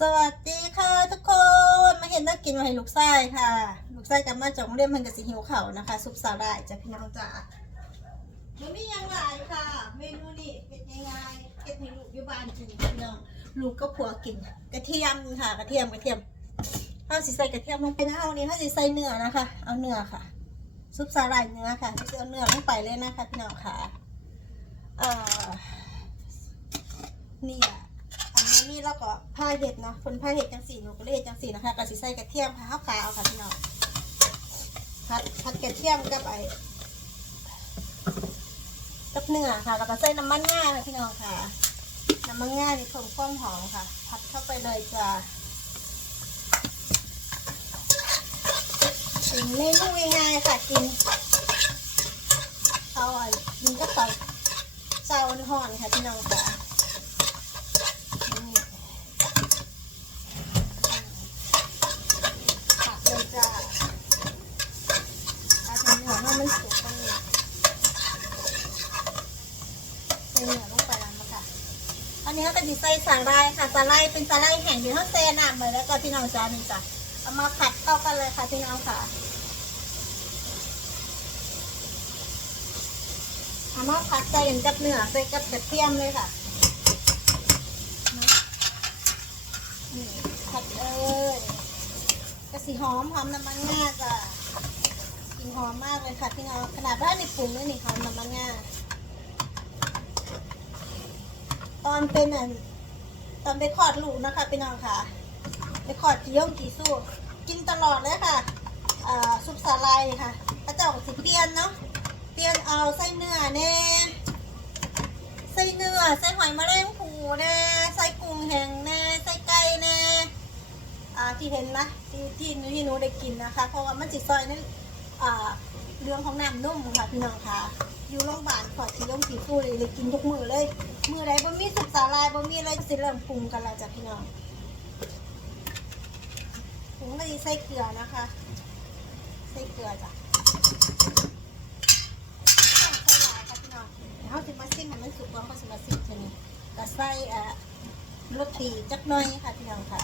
สวัสดีค่ะ ทุกคนมาเห็นนักกินมาให้ลูกไส้ค่ะ ลูกไส้กับมาจากโรงเรียนมันกับสิหิวเข่านะคะ ซุปสาหร่ายจ้ะพี่น้องจ๋ามันมีอย่างไรค่ะ เมนูนี่เป็นยังไงเก็บให้ลูกอยู่บ้านกินพี่น้องลูกก็ผัวกิน กระเทียมค่ะ กระเทียมกระเทียมเอาสิใส่กระเทียมลงไปนะเอานี่ถ้าสิใส่เนื้อนะคะ เอาเนื้อค่ะ ซุปสาหร่ายเนื้อค่ะจะเอาเนื้อลงไปเลยนะคะพี่น้องค่ะเอ่อนี่อะอันนี้นี่ แล้วก็ผ้าเห็ดเนาะคนผ้าเห็ดจังสีหนูก็เลยเห็ดจังสีนะคะกับสีใส่กระเทียมค่ะข้าวขาวค่ะพี่น้องผัดผัดกระเทียมกับไอ้กับเนื้อค่ะแล้วก็ใส่น้ำมันง่าค่ะพี่น้องค่ะ น้ำมันง่านี่เพิ่มความหอมค่ะ ผัดเข้าไปเลยจ้ะเป็นเมนูง่ายๆค่ะกินเอาอะกินกับเตาเตาห่อนๆค่ะพี่น้องค่ะ ผักเลยจ้าผัดให้เนื้อให้มันสุกกันนี่ใส่เนื้อลงไปแล้วนะคะ อันนี้ก็จะใส่สาหร่ายค่ะสาหร่ายเป็นสาหร่ายแห้งที่เขาแซ่น้ำไว้แล้วก็พี่น้องจ้านี่จ้ะเอามาผัดเข้ากันเลยค่ะพี่น้องค่ะเอามาผัดใส่กันกับเนื้อใส่กับกระเทียมเลยค่ะนี่ผัดเลยกระสีหอมหอมน้ำมันงาจ้ะกลินหอมมากเลยค่ะพี่น้องขนาดว่าในปรุงด้วยนี่หอมน้ำมันงาต อนเป็นอันตอนไปคลอดลูกนะคะพี่น้องค่ะ ไปคลอดกี่ย่อมกี่สู้ กินตลอดเลยค่ะซุปสาลายนี่ค่ะพระเจ้าก็สิเปลี่ยนเนาะเปลี่ยนเอาไส้เนื้อแน่ไส้เนื้อไส้หอยแมลงภู่แน่ไส้กุ้งแห้งแน่ไส้ไก่แน่อ่าที่เห็นนะที่ที่หนูที่หนูได้กินนะคะ เพราะว่ามันจิซอยนั่นอ่าเรื่องของน้ำนุ่มค่ะพี่น้องค่ะ อยู่โรงพยาบาลขอที่โรงผีฟูเลยเลยกินทุกมือเลย มือใดบ่มีสุกสาลายบ่มีอะไรสิเริ่มปรุงกันแล้วจ้ะพี่น้องปรุงเลยใส่เกลือนะคะ ใส่เกลือจ้ะใส่หลายค่ะพี่น้องเดี๋ยวเขาสิมาซิมให้มันสุกแล้วเขาสิมาซิมทีนี้ก็ใส่อ่ารสตีจักหน่อยค่ะพี่น้องค่ะ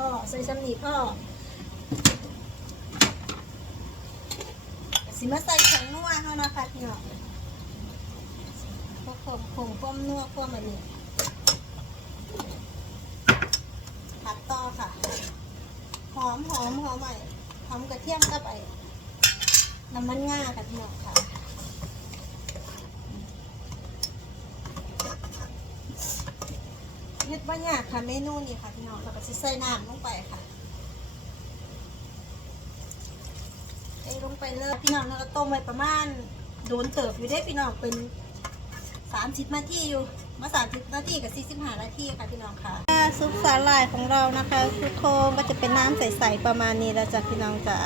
พ่อใส่สำนีพ่อสิมาใส่แข็งนัวเขานะคะพี่น้องพวกผมผงพวมนัวพวมอันนี้ผัดต่อค่ะ หอมหอมหอมใหม่หอมกระเทียมกับไอ้น้ำมันง่าค่ะพี่น้องค่ะ เฮ็ดบ้านยากค่ะเมนูนี้ค่ะพี่น้องเราก็สิใส่น้ำลงไปค่ะใส่ลงไปเลยพี่น้องเราก็ต้มไว้ประมาณโดนเติบอยู่ได้พี่น้องเป็นสามสิบนาทีอยู่มาสามสิบนาทีกับสี่สิบห้านาทีค่ะพี่น้องค่ะซุปสาหร่ายของเรานะคะทุกคนก็จะเป็นน้ำใสๆประมาณนี้แล้วจ้ะพี่น้องจ้ะ